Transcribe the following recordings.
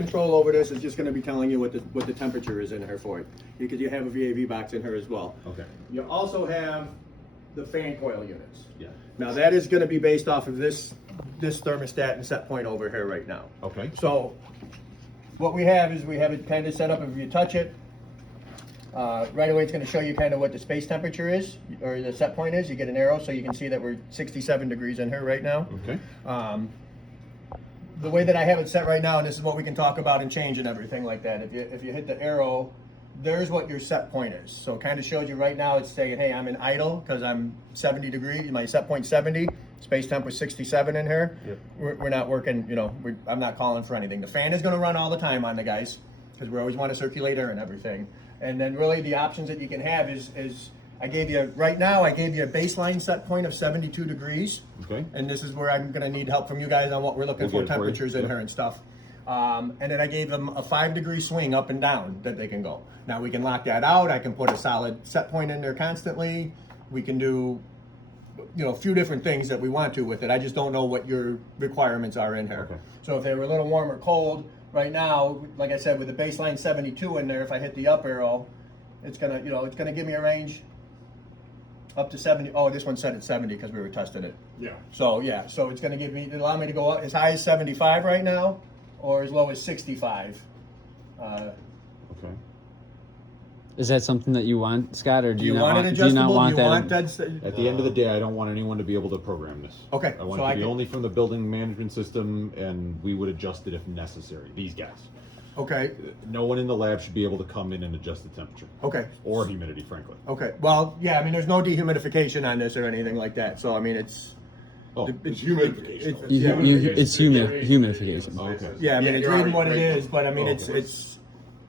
control over this. It's just going to be telling you what the temperature is in here for it, because you have a VAV box in here as well. Okay. You also have the fan coil units. Yeah. Now that is going to be based off of this thermostat and set point over here right now. Okay. So what we have is we have it kind of set up. If you touch it, right away it's going to show you kind of what the space temperature is, or the set point is. You get an arrow so you can see that we're 67 degrees in here right now. Okay. The way that I have it set right now, and this is what we can talk about and change and everything like that. If you hit the arrow, there's what your set point is. So it kind of shows you right now, it's saying, hey, I'm in idle because I'm 70 degrees, my set point 70, space temp was 67 in here. Yep. We're not working, you know, I'm not calling for anything. The fan is going to run all the time on the guys because we always want to circulate air and everything. And then really the options that you can have is I gave you, right now, I gave you a baseline set point of 72 degrees. Okay. And this is where I'm going to need help from you guys on what we're looking for, temperatures in here and stuff. And then I gave them a 5-degree swing up and down that they can go. Now we can lock that out. I can put a solid set point in there constantly. We can do, you know, a few different things that we want to with it. I just don't know what your requirements are in here. Okay. So if they were a little warm or cold, right now, like I said, with the baseline 72 in there, if I hit the up arrow, it's gonna, you know, it's gonna give me a range up to 70. Oh, this one set at 70 because we were testing it. Yeah. So yeah, so it's gonna give me, allow me to go up as high as 75 right now, or as low as 65. Okay. Is that something that you want, Scott, or Do you want it adjustable? do you not want do you that? want that? At the end of the day, I don't want anyone to be able to program this. Okay, I want so it I to be can- only from the building management system, and we would adjust it if necessary. These guys. Okay, No one in the lab should be able to come in and adjust the temperature okay, or humidity, frankly. okay. Well, yeah, I mean, there's no dehumidification on this or anything like that. So I mean, it's Oh, It's humidification. it's- You- yeah. it's humidification. Okay. Yeah, I mean, it's you're reading already what it right. is, but I mean, Oh, it's okay.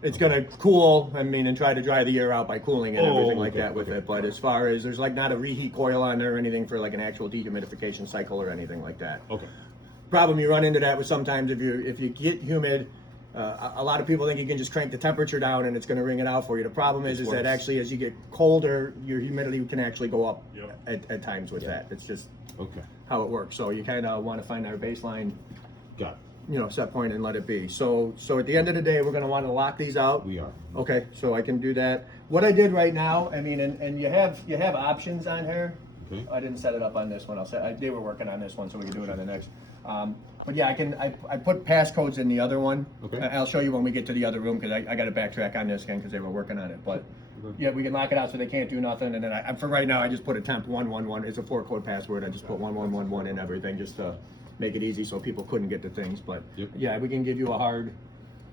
it's gonna cool. I mean, and try to dry the air out by cooling and Oh, everything like okay, that with okay. it. But as far as there's like not a reheat coil on there or anything for like an actual dehumidification cycle or anything like that. Okay. Problem you run into that with sometimes if you get humid, a lot of people think you can just crank the temperature down and it's going to ring it out for you. The problem is It's that worse. actually as you get colder, your humidity can actually go up Yep. at times with that. It's just Okay. how it works. So you kind of want to find our baseline, Got you know, set point and let it be. So at the end of the day, we're going to want to lock these out. it. We are. Okay, so I can do that. What I did right now, I mean, and you have options on here. Okay. I didn't set it up on this one. They were working on this one, so we can do it on the next. But yeah, I put passcodes in the other one. Okay. I'll show you when we get to the other room because I got to backtrack on this again because they were working on it. But Okay. yeah, we can lock it out so they can't do nothing. And then for right now, I just put a temp 111. It's a 4-code password. I just put 1111 in everything just to make it easy so people couldn't get to things. But Yep. yeah, we can give you a hard.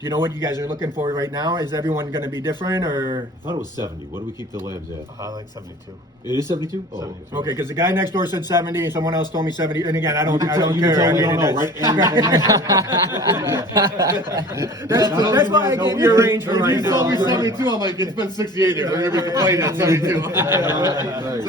Do you know what you guys are looking for right now? Is everyone going to be different or? I thought it was 70. What do we keep the labs at? I like 72. It is 72? Oh, 72. Okay, because the guy next door said 70 and someone else told me 70. And again, I don't care. You can tell we don't know, right? That's why I gave you a range for right You told me now. 72, I'm like, it's been 68 here, we're gonna be complaining at 72. So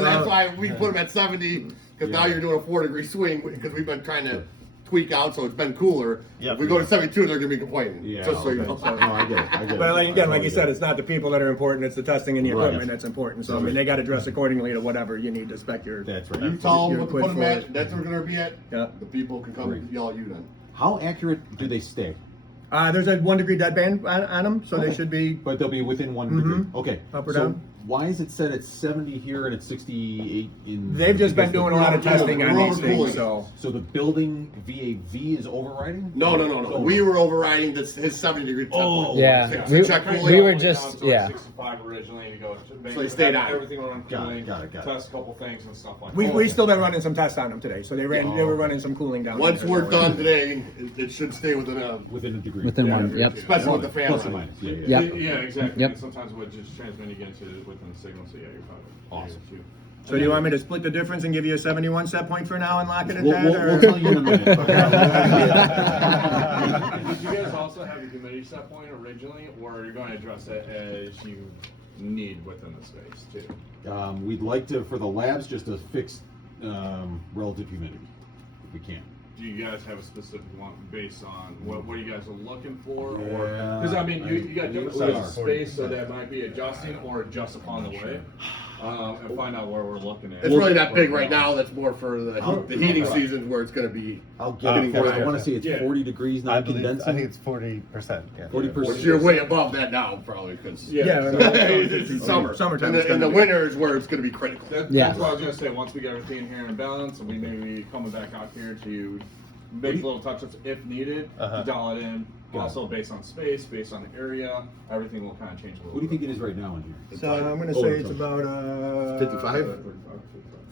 that's why we put them at 70, because now you're doing a 4-degree swing, because we've been trying to tweak out, so it's been cooler. Yep. If we go to 72, they're gonna be complaining. Yeah. Just so you okay. know. No, I get it. I get it. But like, again, like you I said, get it's not the people that are important, it's the testing and the Right. equipment that's important. So I mean, they got to dress accordingly to whatever you need to spec your. That's right. You tell them You're what to put them equipped for at, that's where they're gonna be at. Yeah. The people can come Great. yell at you then. How accurate do they stay? There's a 1-degree dead band on them, so they Okay. should be. But they'll be within 1 degree. Okay. Up or so down? why is it set at 70 here and at 68 in? They've just been doing a lot of testing on these Overcooling. things, so. So the building VAV is overriding? No. We were overriding his 70-degree temp. Oh, Yeah, To we, check cooling. we were just yeah. 65 originally to go. So they stayed on. Everything on cooling. Got it. Test a couple things and stuff like that. We still been running some tests on them today, so they were running some cooling down. Once there. we're done today, it should stay within a, Within a degree. Within one. Yep. especially with the fan Plus or running. minus. Yeah. Yep. Yeah, exactly. Yep. And sometimes what just transmitting again to within the signal, so yeah, you're probably Awesome. too. So do you want me to split the difference and give you a 71 set point for now and lock it at We'll, that? we'll, or? we'll tell you in a minute. Did you guys also have a humidity set point originally, or are you going to address it as you need within the space too? We'd like to, for the labs, just a fixed relative humidity, if we can. Do you guys have a specific one based on what you guys are looking for, or Yeah, because I mean you got different sizes of are. space, so that might be adjusting or adjust upon the way. and find out where we're looking at. It's really not big right now. That's more for the heating seasons where it's going to be. I'll get it for you. I want to say it's Yeah. 40 degrees, I not believe, I think condensing. it's 40%. Yeah. 40%. Which you're way above that now, probably, because it's summer. Summertime. And the winter is where it's going to be critical. Yeah. That's what I was gonna say. Once we get everything here in balance, and we may be coming back out here to make little touch-ups if needed, to dial it in. Got it. Also based on space, based on the area, everything will kind of change a little. What do you think it is right now in here? So I'm gonna say it's about 55?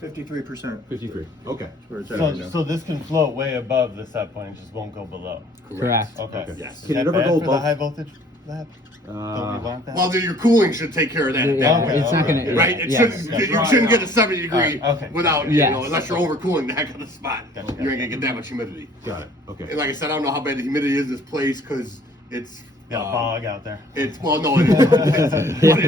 53%. 53. Okay. Where it's at right So, now. so this can float way above the set point, it just won't go below. Correct. Okay. Okay. Yes. Is Can it that ever bad go for the above? high voltage lab? Don't we want that? Well, then your cooling should take care of that. at that Yeah, point. Okay, it's not gonna. okay. Right? It yes. shouldn't, you shouldn't get a 70 degree Okay. without, Yes. unless you're overcooling that kind of spot. Gotcha. You ain't gonna get that much humidity. Got it. Okay. And like I said, I don't know how bad the humidity is in this place because it's. Got a bog out there. It's well, no, it is. But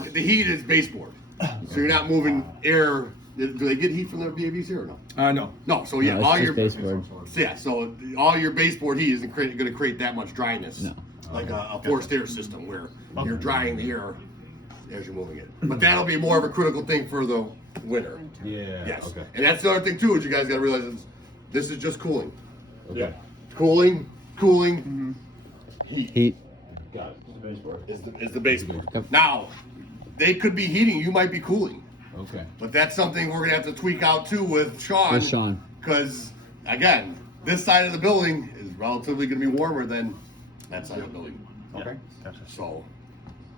it's the heat is baseboard, so you're not moving air. Do they get heat from their VAVs here or no? No. No, so yeah, No, it's all just your baseboard. yeah, so all your baseboard heat isn't going to create that much dryness, No. like a forced air system where you're drying the air as you're moving it. But that'll be more of a critical thing for the winter. Yeah. Yes, Okay. and that's the other thing too is you guys got to realize is this is just cooling, Okay. cooling, Heat. Got it. is the baseboard. Yep. Now, they could be heating, you might be cooling. Okay. But that's something we're gonna have to tweak out too with Sean. With Sean. Because again, this side of the building is relatively gonna be warmer than that side of the building. Okay. Gotcha. So,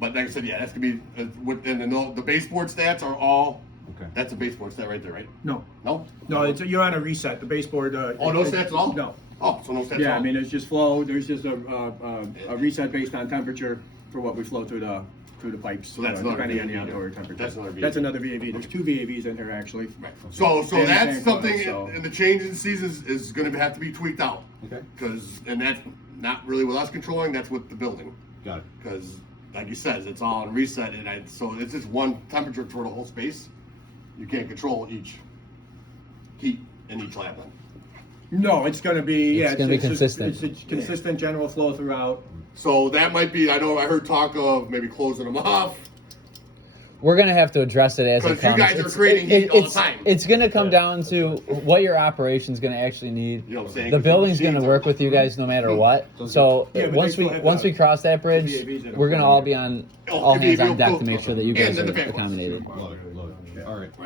but like I said, yeah, that's gonna be and the baseboard stats are all. Okay. That's a baseboard stat right there, right? No. No. No, you're on a reset. The baseboard. Oh, no stats at all. No. Oh, so no stats. Yeah, at all. I mean, it's just flow. There's just a reset based on temperature for what we flow through the pipes. So that's another depending on the VAV. outdoor temperature. That's another VAV. That's another VAV. There's two VAVs in here actually. Right. So And that's same something photo, so- in the change in seasons is going to have to be tweaked out. Okay. And that's not really with us controlling. That's with the building. Got it. Because, like you said, it's all on reset, and so it's just one temperature for the whole space. You can't control each heat in each lab. Then. No, it's going to be It's gonna be just- consistent. It's consistent general flow throughout. So that might be. I heard talk of maybe closing them off. We're gonna have to address it as it 'Cause you comes. guys are creating heat all the it's, time. It's gonna come down to what your operation's gonna actually need. You know what I'm saying? The 'Cause building's machines gonna are- work with you guys no matter what. So Yeah, but once they we still have once the- we cross that bridge, VAVs that are we're gonna all pulling be on Oh, all hands VAV on deck will- to make sure that you and guys then are the fan blades. accommodated. Love it. Love it. All right.